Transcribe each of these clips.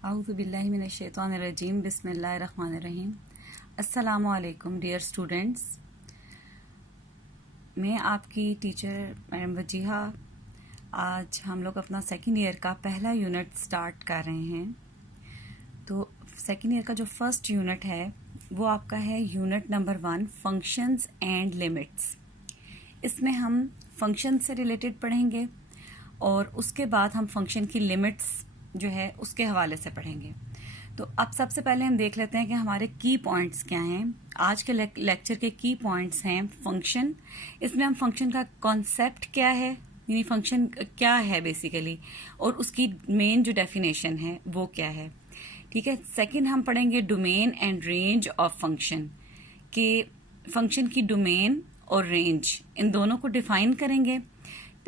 औज़ुबिल्लाहि मिनश्शैतानिर्रजीम बिस्मिल्लाहिर्रहमानिर्रहीम। अस्सलामु अलैकुम डियर स्टूडेंट्स, मैं आपकी टीचर मैडम वजीहा। आज हम लोग अपना सेकेंड ईयर का पहला यूनिट स्टार्ट कर रहे हैं। तो सेकेंड ईयर का जो फर्स्ट यूनिट है वो आपका है unit number 1, functions and limits. इसमें हम फंक्शन से रिलेटेड पढ़ेंगे और उसके बाद हम फंक्शन की लिमिट्स जो है उसके हवाले से पढ़ेंगे। तो अब सबसे पहले हम देख लेते हैं कि हमारे की पॉइंट्स क्या हैं। आज के लेक्चर के की पॉइंट्स हैं फंक्शन। इसमें हम फंक्शन का कॉन्सेप्ट क्या है, यानी फंक्शन क्या है बेसिकली, और उसकी मेन जो डेफिनेशन है वो क्या है। ठीक है। सेकंड हम पढ़ेंगे domain and range of function, कि फंक्शन की डोमेन और रेंज इन दोनों को डिफाइन करेंगे,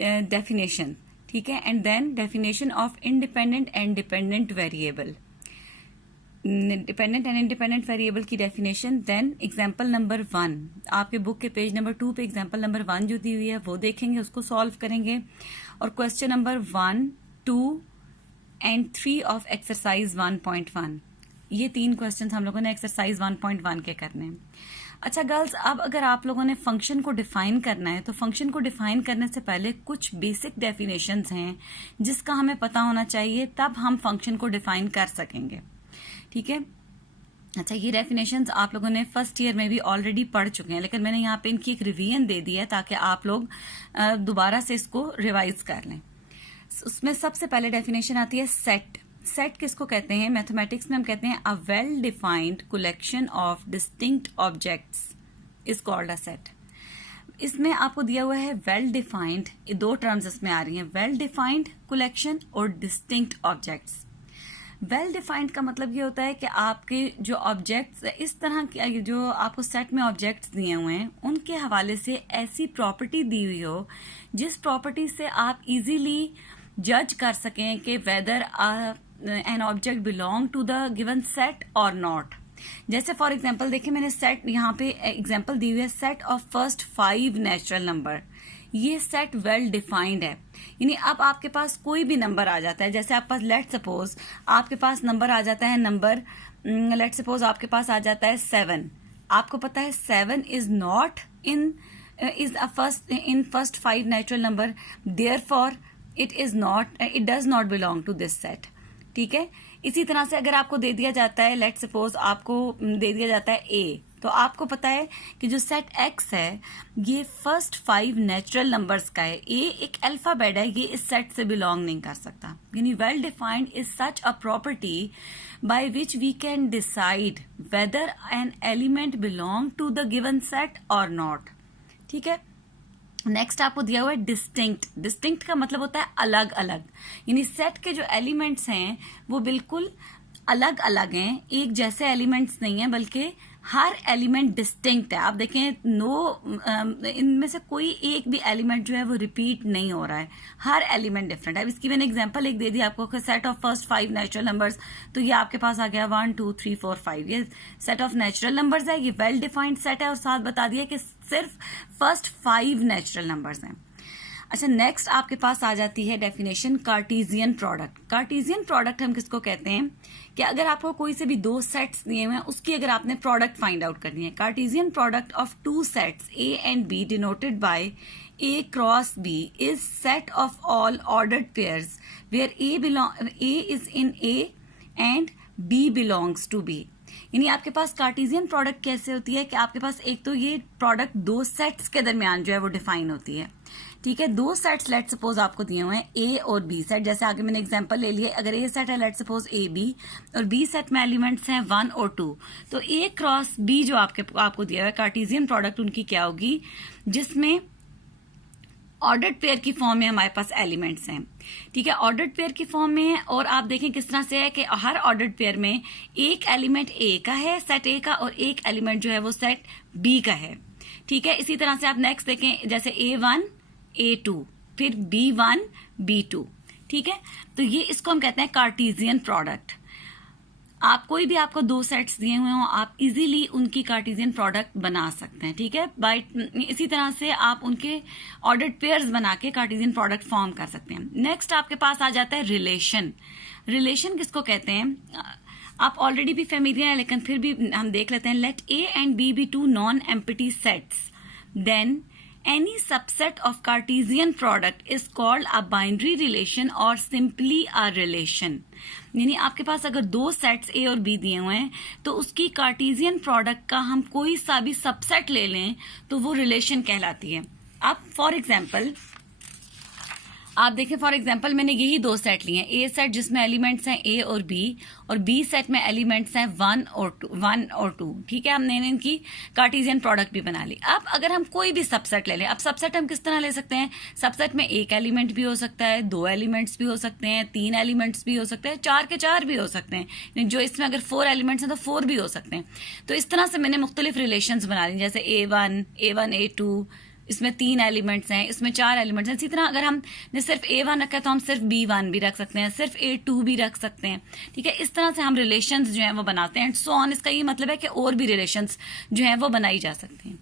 डेफिनेशन। ठीक है। And then definition of independent and dependent variable, dependent and independent variable की डेफिनेशन। देन एग्जांपल नंबर 1, आपके बुक के पेज नंबर 2 पे एग्जांपल नंबर 1 जो दी हुई है वो देखेंगे, उसको सॉल्व करेंगे। और question number 1, 2 and 3 of exercise 1.1, ये 3 क्वेश्चन हम लोगों ने एक्सरसाइज 1.1 के करने हैं। अच्छा गर्ल्स, अब अगर आप लोगों ने फंक्शन को डिफाइन करना है तो फंक्शन को डिफाइन करने से पहले कुछ बेसिक डेफिनेशंस हैं जिसका हमें पता होना चाहिए, तब हम फंक्शन को डिफाइन कर सकेंगे। ठीक है। अच्छा, ये डेफिनेशंस आप लोगों ने फर्स्ट ईयर में भी ऑलरेडी पढ़ चुके हैं, लेकिन मैंने यहाँ पे इनकी एक रिवीजन दे दी है ताकि आप लोग दोबारा से इसको रिवाइज कर लें। उसमें सबसे पहले डेफिनेशन आती है सेट। सेट किसको कहते हैं? मैथमेटिक्स में हम कहते हैं a well defined collection of distinct objects is called a set. इसमें आपको दिया हुआ है वेल डिफाइंड, दो टर्म्स इसमें आ रही हैं, वेल डिफाइंड कलेक्शन और डिस्टिंक्ट ऑब्जेक्ट्स। वेल डिफाइंड का मतलब ये होता है कि आपके जो ऑब्जेक्ट्स इस तरह के जो आपको सेट में ऑब्जेक्ट्स दिए हुए हैं उनके हवाले से ऐसी प्रॉपर्टी दी हुई हो जिस प्रॉपर्टी से आप इजीली जज कर सकें कि whether an object belong to the given set और नॉट। जैसे फॉर एग्जांपल देखिए, मैंने सेट यहाँ पे एग्जांपल दी हुई है, set of first 5 natural number. ये सेट वेल डिफाइंड है, यानी अब आपके पास कोई भी नंबर आ जाता है। जैसे आपके पास लेट सपोज आपके पास नंबर आ जाता है, नंबर लेट सपोज आपके पास आ जाता है 7। आपको पता है 7 is not in first 5 natural number, therefore it does not belong to this set. ठीक है। इसी तरह से अगर आपको दे दिया जाता है, लेट सपोज आपको दे दिया जाता है ए, तो आपको पता है कि जो सेट एक्स है ये फर्स्ट 5 नेचुरल नंबर्स का है। ए एक अल्फाबेट है, ये इस सेट से बिलोंग नहीं कर सकता। यानी well defined is such a property by which we can decide whether an element belong to the given set और नॉट। ठीक है। नेक्स्ट आपको दिया हुआ है डिस्टिंक्ट। डिस्टिंक्ट का मतलब होता है अलग अलग, यानी सेट के जो एलिमेंट्स हैं वो बिल्कुल अलग अलग हैं, एक जैसे एलिमेंट्स नहीं है, बल्कि हर एलिमेंट डिस्टिंक्ट है। आप देखें इनमें से कोई एक भी एलिमेंट जो है वो रिपीट नहीं हो रहा है, हर एलिमेंट डिफरेंट है। अब इसकी मैंने एग्जांपल एक दे दी आपको, set of first 5 natural numbers, तो ये आपके पास आ गया 1 2 3 4 5, ये सेट ऑफ नेचुरल नंबर्स है, ये वेल डिफाइंड सेट है, और साथ बता दिया कि सिर्फ फर्स्ट 5 नेचुरल नंबर्स हैं। अच्छा, नेक्स्ट आपके पास आ जाती है definition Cartesian product. Cartesian product हम किसको कहते हैं कि अगर आपको कोई से भी 2 सेट्स दिए हुए हैं उसकी अगर आपने प्रोडक्ट फाइंड आउट करनी है, Cartesian product of 2 sets A and B denoted by A cross B is set of all ordered pairs where A is in A and B belongs to B. यानी आपके पास Cartesian product कैसे होती है कि आपके पास एक तो ये प्रोडक्ट 2 सेट्स के दरमियान जो है वो डिफाइन होती है। ठीक है। 2 सेट्स लेट सपोज आपको दिए हुए हैं, ए और बी सेट। जैसे आगे मैंने एग्जांपल ले लिया, अगर ए सेट है लेट सपोज ए बी और बी सेट में एलिमेंट्स हैं 1 और 2, तो ए क्रॉस बी जो आपको दिया हुआ है कार्टेशियन प्रोडक्ट उनकी क्या होगी, जिसमें ऑर्डर्ड पेयर की फॉर्म में हमारे पास एलिमेंट्स हैं। ठीक है। ऑर्डर्ड पेयर की फॉर्म में है, और आप देखें किस तरह से है कि हर ऑर्डर्ड पेयर में एक एलिमेंट ए का है, सेट ए का, और एक एलिमेंट जो है वो सेट बी का है। ठीक है। इसी तरह से आप नेक्स्ट देखें, जैसे A1 A2 फिर B1 B2। ठीक है। तो ये इसको हम कहते हैं कार्टेशियन प्रोडक्ट। आप कोई भी आपको दो सेट्स दिए हुए हों, आप इजीली उनकी कार्टेशियन प्रोडक्ट बना सकते हैं, ठीक है। बाय इसी तरह से आप उनके ऑर्डर्ड पेयर्स बना के कार्टेशियन प्रोडक्ट फॉर्म कर सकते हैं। नेक्स्ट आपके पास आ जाता है रिलेशन। रिलेशन किसको कहते हैं, आप ऑलरेडी भी फेमिलियर है लेकिन फिर भी हम देख लेते हैं। Let A and B be two non empty sets, then any subset of Cartesian product is called a binary relation or simply a relation। यानी आपके पास अगर दो सेट्स ए और बी दिए हुए हैं तो उसकी कार्टेशियन प्रोडक्ट का हम कोई सा भी सबसेट ले लें तो वो रिलेशन कहलाती है। अब फॉर एग्जांपल आप देखें, फॉर एग्जांपल मैंने यही दो सेट लिए हैं, ए सेट जिसमें एलिमेंट्स हैं ए और बी सेट में एलिमेंट्स हैं वन और टू, ठीक है। हमने इनकी कार्टेशियन प्रोडक्ट भी बना ली। अब अगर हम कोई भी सबसेट ले लें, अब सबसेट हम किस तरह ले सकते हैं, सबसेट में एक एलिमेंट भी हो सकता है, दो एलिमेंट्स भी हो सकते हैं, तीन एलिमेंट्स भी हो सकते हैं, चार के चार भी हो सकते हैं, जो इसमें अगर 4 एलिमेंट्स हैं तो 4 भी हो सकते हैं। तो इस तरह से मैंने मुख्तलिफ रिलेशंस बना ली, जैसे A1 A2, इसमें 3 एलिमेंट्स हैं, इसमें 4 एलिमेंट्स हैं। इसी तरह अगर हमने सिर्फ A1 रखा है तो हम सिर्फ B1 भी रख सकते हैं, सिर्फ A2 भी रख सकते हैं, ठीक है। इस तरह से हम रिलेशंस जो हैं वो बनाते हैं, एंड सो ऑन। इसका ये मतलब है कि और भी रिलेशंस जो हैं वो बनाई जा सकती हैं,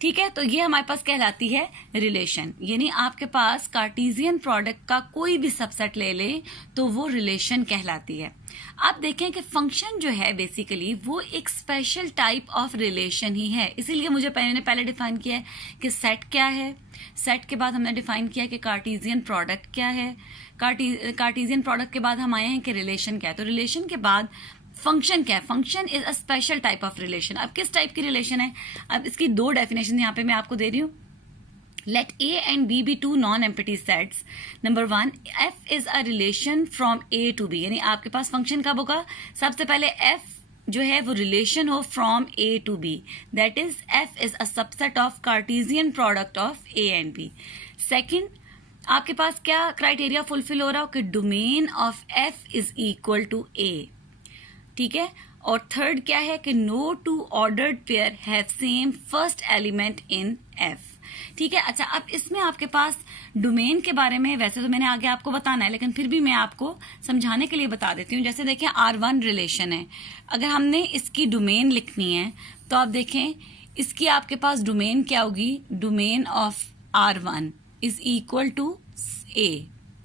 ठीक है। तो ये हमारे पास कहलाती है रिलेशन, यानी आपके पास कार्टेशियन प्रोडक्ट का कोई भी सबसेट ले ले तो वो रिलेशन कहलाती है। अब देखें कि फंक्शन जो है बेसिकली वो एक स्पेशल टाइप ऑफ रिलेशन ही है, इसीलिए मुझे पहले डिफाइन किया है कि सेट क्या है, सेट के बाद हमने डिफाइन किया कि कार्टेशियन प्रोडक्ट क्या है, कार्टेशियन प्रोडक्ट के बाद हम आए हैं कि रिलेशन क्या है, तो रिलेशन के बाद फंक्शन क्या है। Function is a special type of relation. अब किस टाइप की रिलेशन है, अब इसकी दो डेफिनेशन यहाँ पे मैं आपको दे रही हूँ। Let A and B be two non-empty sets. Number 1, F is a relation from A to B. यानी आपके पास फंक्शन कब होगा, सबसे पहले F जो है वो रिलेशन हो from A to B. That is F is a subset of Cartesian product of A and B. Second, आपके पास क्या क्राइटेरिया फुलफिल हो रहा हो कि domain of F is equal to A, ठीक है। और थर्ड क्या है कि no two ordered pair have same first element in F, ठीक है। अच्छा, अब इसमें आपके पास डोमेन के बारे में वैसे तो मैंने आगे आपको बताना है, लेकिन फिर भी मैं आपको समझाने के लिए बता देती हूँ। जैसे देखें R1 रिलेशन है, अगर हमने इसकी डोमेन लिखनी है तो आप देखें इसकी आपके पास डोमेन क्या होगी, domain of R1 is equal to A,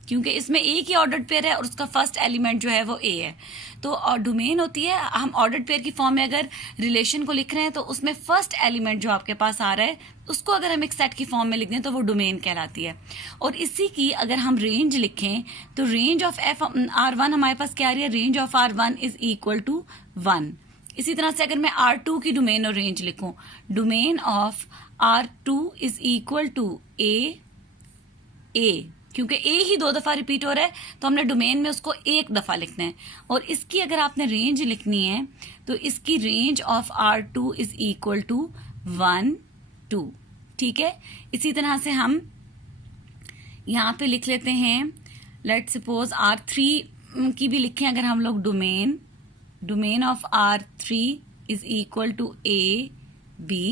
क्योंकि इसमें एक ही ऑर्डर्ड पेयर है और उसका फर्स्ट एलिमेंट जो है वो A है। तो डोमेन होती है, हम ऑर्डर्ड पेयर की फॉर्म में अगर रिलेशन को लिख रहे हैं तो उसमें फर्स्ट एलिमेंट जो आपके पास आ रहा है उसको अगर हम एक सेट की फॉर्म में लिख दें तो वो डोमेन कहलाती है। और इसी की अगर हम रेंज लिखें तो रेंज ऑफ R1 हमारे पास क्या आ रही है, range of R1 is equal to 1। इसी तरह से अगर मैं R2 की डोमेन और रेंज लिखूं, domain of R2 is equal to A, क्योंकि ए ही 2 दफा रिपीट हो रहा है तो हमने डोमेन में उसको 1 दफा लिखना है। और इसकी अगर आपने रेंज लिखनी है तो इसकी range of R2 is equal to 1 2, ठीक है। इसी तरह से हम यहाँ पे लिख लेते हैं, लेट सपोज R3 की भी लिखें अगर हम लोग, domain of R3 is equal to A B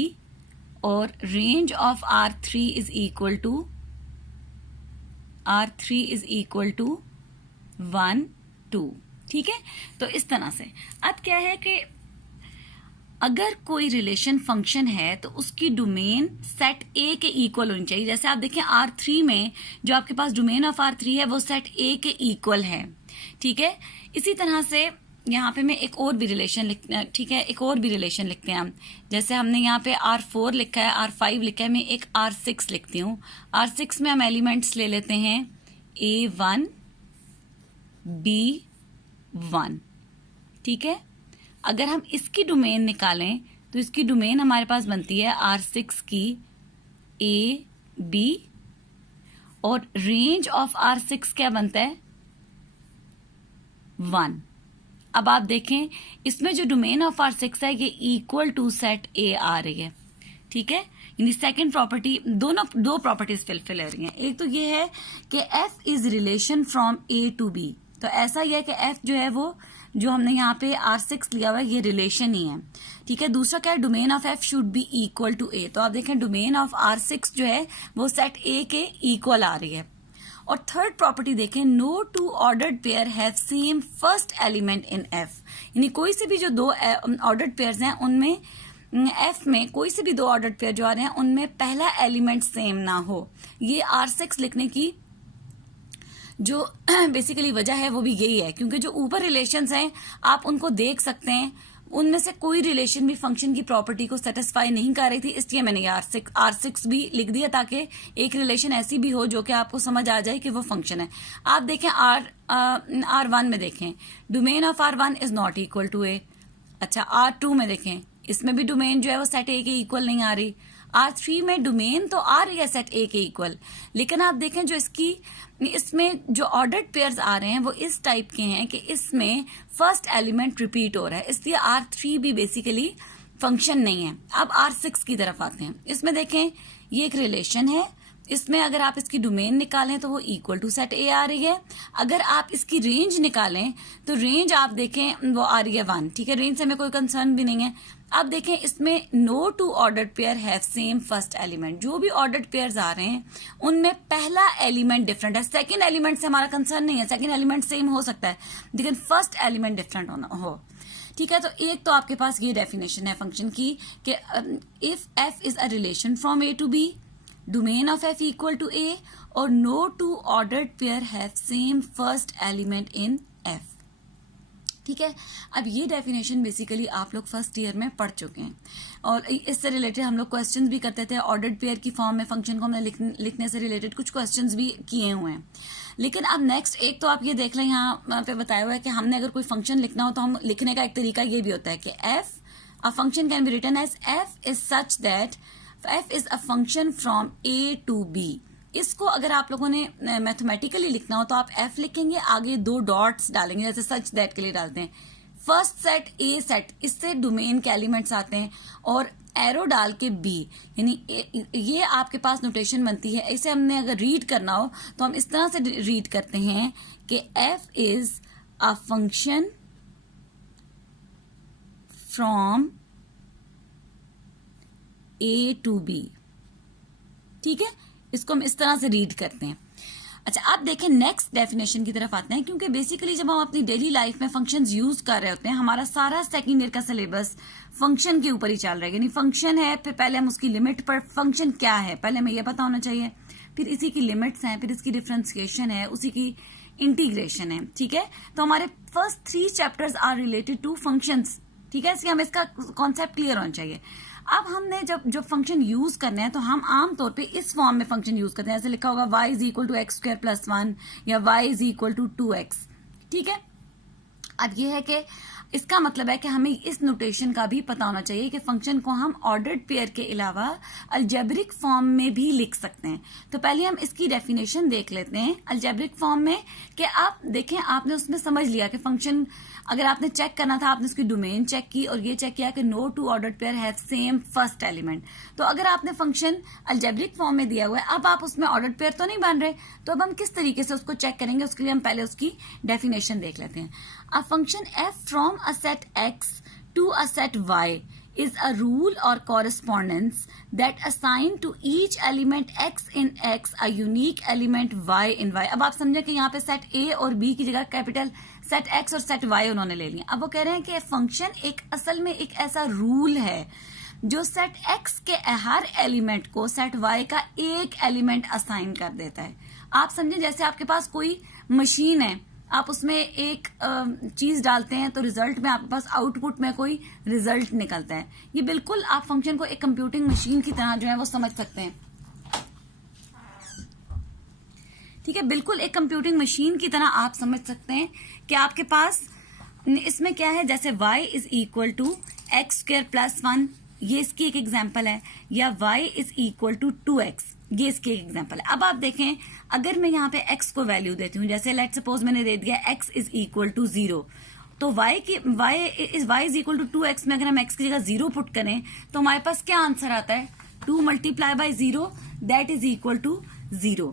और range of R3 is equal to R3 is equal to 1 2, ठीक है। तो इस तरह से अब क्या है कि अगर कोई रिलेशन फंक्शन है तो उसकी डोमेन सेट A के इक्वल होनी चाहिए। जैसे आप देखें R3 में जो आपके पास डोमेन ऑफ R3 है वो सेट A के इक्वल है, ठीक है। इसी तरह से यहाँ पे मैं एक और भी रिलेशन ठीक है, एक और भी रिलेशन लिखते हैं हम। जैसे हमने यहाँ पे R4 लिखा है, R5 लिखा है, मैं एक R6 लिखती हूँ। R6 में हम एलिमेंट्स ले लेते हैं A1 B1, ठीक है। अगर हम इसकी डोमेन निकालें तो इसकी डोमेन हमारे पास बनती है R6 की A B और रेंज ऑफ R6 क्या बनता है 1। अब आप देखें इसमें जो डोमेन ऑफ R6 है ये इक्वल टू सेट A आ रही है, ठीक है। यानी सेकंड प्रॉपर्टी, दो प्रॉपर्टीज फिल हो रही हैं। एक तो ये है कि F is relation from A to B, तो ऐसा ही है कि F जो है वो जो हमने यहाँ पे R6 लिया हुआ है ये रिलेशन ही है, ठीक है। दूसरा क्या है, domain of F should be equal to A, तो आप देखें डोमेन ऑफ R6 जो है वो सेट A के इक्वल आ रही है। और थर्ड प्रॉपर्टी देखें, no two ordered pair have same first element in F, यानी कोई से भी जो दो ऑर्डर्ड पेयर्स हैं उनमें एफ में कोई से भी दो ऑर्डर्ड पेयर जो आ रहे हैं उनमें पहला एलिमेंट सेम ना हो। ये R6 लिखने की जो बेसिकली वजह है वो भी यही है, क्योंकि जो ऊपर रिलेशंस हैं आप उनको देख सकते हैं, उनमें से कोई रिलेशन भी फंक्शन की प्रॉपर्टी को सेटिस्फाई नहीं कर रही थी, इसलिए मैंने R6 भी लिख दिया ताकि एक रिलेशन ऐसी भी हो जो कि आपको समझ आ जाए कि वो फंक्शन है। आप देखें R1 में देखें, domain of R1 is not equal to A. अच्छा, R2 में देखें, इसमें भी डोमेन जो है वो सेट ए के इक्वल नहीं आ रही। R3 में डोमेन तो आ रही है सेट ए के इक्वल, लेकिन आप देखें जो इसमें जो ऑर्डर्ड पेयर्स आ रहे हैं वो इस टाइप के हैं कि इसमें फर्स्ट एलिमेंट रिपीट हो रहा है, इसलिए R3 भी बेसिकली फंक्शन नहीं है। अब R6 की तरफ आते हैं, इसमें देखें ये एक रिलेशन है, इसमें अगर आप इसकी डोमेन निकालें तो वो इक्वल टू सेट ए आ रही है। अगर आप इसकी रेंज निकालें तो रेंज आप देखें वो आ रही है 1, ठीक है, रेंज से हमें कोई कंसर्न भी नहीं है। अब देखें इसमें no two ordered pair have same first element, जो भी ऑर्डर्ड पेयर्स आ रहे हैं उनमें पहला एलिमेंट डिफरेंट है, सेकंड एलिमेंट से हमारा कंसर्न नहीं है, सेकंड एलिमेंट सेम हो सकता है लेकिन फर्स्ट एलिमेंट डिफरेंट होना हो, ठीक है। तो एक तो आपके पास ये डेफिनेशन है फंक्शन की कि if f is a relation from A to B, domain of f equal to A, और no two ordered pair have same first element in f, ठीक है। अब ये डेफिनेशन बेसिकली आप लोग फर्स्ट ईयर में पढ़ चुके हैं और इससे रिलेटेड हम लोग क्वेश्चंस भी करते थे, ऑर्डर्ड पेयर की फॉर्म में फंक्शन को हमने लिखने से रिलेटेड कुछ क्वेश्चंस भी किए हुए हैं। लेकिन अब नेक्स्ट एक तो आप ये देख लें, यहाँ पे बताया हुआ है कि हमने अगर कोई फंक्शन लिखना हो तो हम लिखने का एक तरीका ये भी होता है कि F a function can be written as F is such that F is a function from A to B. इसको अगर आप लोगों ने मैथमेटिकली लिखना हो तो आप एफ लिखेंगे, आगे 2 डॉट्स डालेंगे जैसे सच दैट के लिए डालते हैं, फर्स्ट सेट ए सेट, इससे डोमेन के एलिमेंट्स आते हैं, और एरो डाल के बी, यानी ये आपके पास नोटेशन बनती है। इसे हमने अगर रीड करना हो तो हम इस तरह से रीड करते हैं कि F is a function from A to B, ठीक है, इसको हम इस तरह से रीड करते हैं। अच्छा, आप देखें नेक्स्ट डेफिनेशन की तरफ आते हैं, क्योंकि बेसिकली जब हम अपनी डेली लाइफ में फंक्शंस यूज कर रहे होते हैं, हमारा सारा सेकंड ईयर का सिलेबस फंक्शन के ऊपर ही चल रहा है, यानी फंक्शन है, फिर पहले हम उसकी लिमिट पर, फंक्शन क्या है पहले हमें यह पता होना चाहिए, फिर इसी की लिमिट्स हैं, फिर इसकी डिफरेंशिएशन है, उसी की इंटीग्रेशन है, ठीक है। तो हमारे first 3 chapters are related to functions, ठीक है, इसलिए हमें इसका कॉन्सेप्ट क्लियर होना चाहिए। अब हमने जब फंक्शन यूज करने हैं तो हम आमतौर पे इस फॉर्म में फंक्शन यूज करते हैं, ऐसे लिखा होगा y is equal to X square plus 1 या y is equal to 2x, ठीक है। अब ये है कि इसका मतलब है कि हमें इस नोटेशन का भी पता होना चाहिए कि फंक्शन को हम ऑर्डर्ड पेयर के अलावा अलजेब्रिक फॉर्म में भी लिख सकते हैं। तो पहले हम इसकी डेफिनेशन देख लेते हैं अलजेब्रिक फॉर्म में, कि आप देखें आपने उसमें समझ लिया कि फंक्शन अगर आपने चेक करना था, आपने उसकी डोमेन चेक की और ये चेक किया कि no two ordered pair have same first element. तो अगर आपने फंक्शन अलजेब्रिक फॉर्म में दिया हुआ है, अब आप उसमें ऑर्डर्ड पेयर तो नहीं बन रहे, तो अब हम किस तरीके से उसको चेक करेंगे, उसके लिए हम पहले उसकी डेफिनेशन देख लेते हैं। A function F from a set x to a set y is a rule or correspondence that assign to each element x in x a unique element y in y। अब आप समझे कि यहाँ पे set a और b की जगह capital set x और सेट y उन्होंने ले लिया। अब वो कह रहे हैं कि फंक्शन एक असल में एक ऐसा रूल है जो सेट x के हर एलिमेंट को सेट y का एक एलिमेंट असाइन कर देता है। आप समझे जैसे आपके पास कोई मशीन है, आप उसमें एक चीज डालते हैं तो रिजल्ट में आपके पास आउटपुट में कोई रिजल्ट निकलता है। ये बिल्कुल आप फंक्शन को एक कंप्यूटिंग मशीन की तरह जो है वो समझ सकते हैं, ठीक है, बिल्कुल एक कंप्यूटिंग मशीन की तरह आप समझ सकते हैं कि आपके पास इसमें क्या है, जैसे y is equal to X square plus 1, ये इसकी एक एग्जाम्पल है, या y is equal to 2x, ये इसकी एक एग्जाम्पल है। अब आप देखें अगर मैं यहाँ पे x को वैल्यू देती हूँ, जैसे लेट सपोज मैंने दे दिया x इज इक्वल टू 0, तो y is equal to 2x में अगर हम x की जगह 0 पुट करें तो हमारे पास क्या आंसर आता है, 2 multiply by 0 that is equal to 0,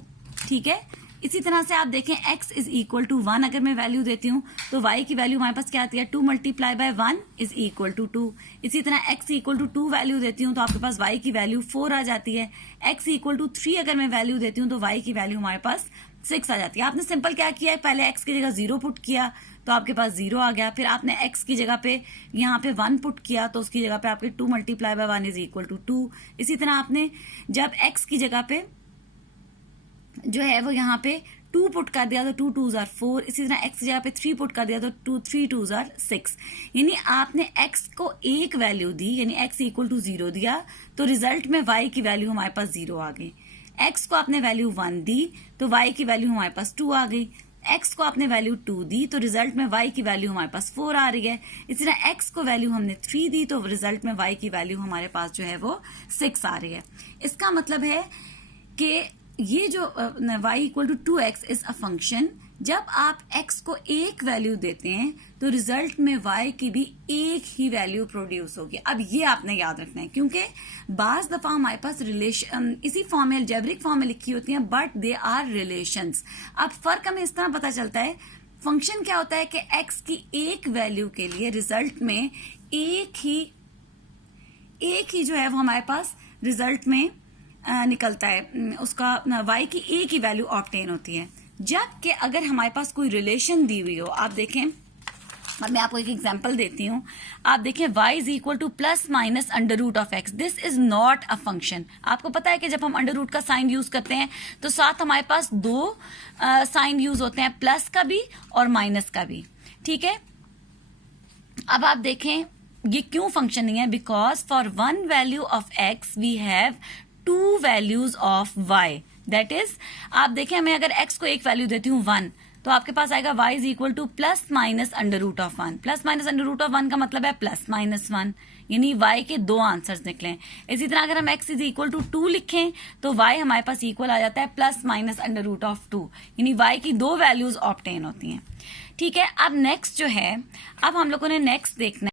ठीक है। इसी तरह से आप देखें x इज इक्वल टू 1 अगर मैं वैल्यू देती हूँ तो y की वैल्यू हमारे पास क्या आती है, 2 multiply by 1 is equal to 2। इसी तरह x इक्वल टू 2 वैल्यू देती हूँ तो आपके पास y की वैल्यू 4 आ जाती है। x इक्वल टू 3 अगर मैं वैल्यू देती हूँ तो y की वैल्यू हमारे पास 6 आ जाती है। आपने सिंपल क्या किया है, पहले x की जगह 0 पुट किया तो आपके पास 0 आ गया, फिर आपने x की जगह पे यहाँ पे 1 पुट किया तो उसकी जगह पे आपके 2 multiply by 1 is equal to 2। इसी तरह आपने जब x की जगह पे जो है वो यहाँ पे 2 पुट कर दिया तो 2 2s are 4। इसी तरह x की जगह पे 3 पुट कर दिया तो 3 2s are 6। यानी आपने x को एक वैल्यू दी, यानी x इक्वल टू 0 दिया तो रिजल्ट में y की वैल्यू हमारे पास 0 आ गई। x को आपने वैल्यू 1 दी तो y की वैल्यू हमारे पास 2 आ गई। x को आपने वैल्यू 2 दी तो रिजल्ट में y की वैल्यू हमारे पास 4 आ रही है। इसी तरह x को वैल्यू हमने 3 दी तो रिजल्ट में y की वैल्यू हमारे पास जो है वो 6 आ रही है। इसका मतलब है कि ये जो y equal to 2x is a function, जब आप x को एक वैल्यू देते हैं तो रिजल्ट में y की भी एक ही वैल्यू प्रोड्यूस होगी। अब ये आपने याद रखना है क्योंकि बाज दफा हमारे पास रिलेशन इसी फॉर्म में, अलजेब्रिक फॉर्म में लिखी होती हैं बट दे आर रिलेशंस। अब फर्क हमें इस तरह पता चलता है, फंक्शन क्या होता है कि x की एक वैल्यू के लिए रिजल्ट में एक ही जो है वो हमारे पास रिजल्ट में निकलता है, उसका y की एक ही वैल्यू ऑब्टेन होती है। जबकि अगर हमारे पास कोई रिलेशन दी हुई हो, आप देखें, और मैं आपको एक एग्जांपल देती हूँ, आप देखें y is equal to plus minus under root of x, this is not a function. आपको पता है कि जब हम अंडर रूट का साइन यूज करते हैं तो साथ हमारे पास दो साइन यूज होते हैं, प्लस का भी और माइनस का भी, ठीक है। अब आप देखें ये क्यों फंक्शन नहीं है, because for one value of x we have 2 values of y, that is आप देखें मैं अगर x को एक वैल्यू देती हूँ 1 तो आपके पास आएगा y is equal to plus minus under root of 1। Plus minus under root of 1 का मतलब है प्लस माइनस 1, यानी y के दो आंसर्स निकले। इसी तरह अगर हम x इज इक्वल टू 2 लिखें तो y हमारे पास इक्वल आ जाता है plus minus under root of 2, यानी y की दो वैल्यूज ऑब्टेन होती हैं, ठीक है। अब नेक्स्ट जो है, अब हम लोगों ने नेक्स्ट देखना है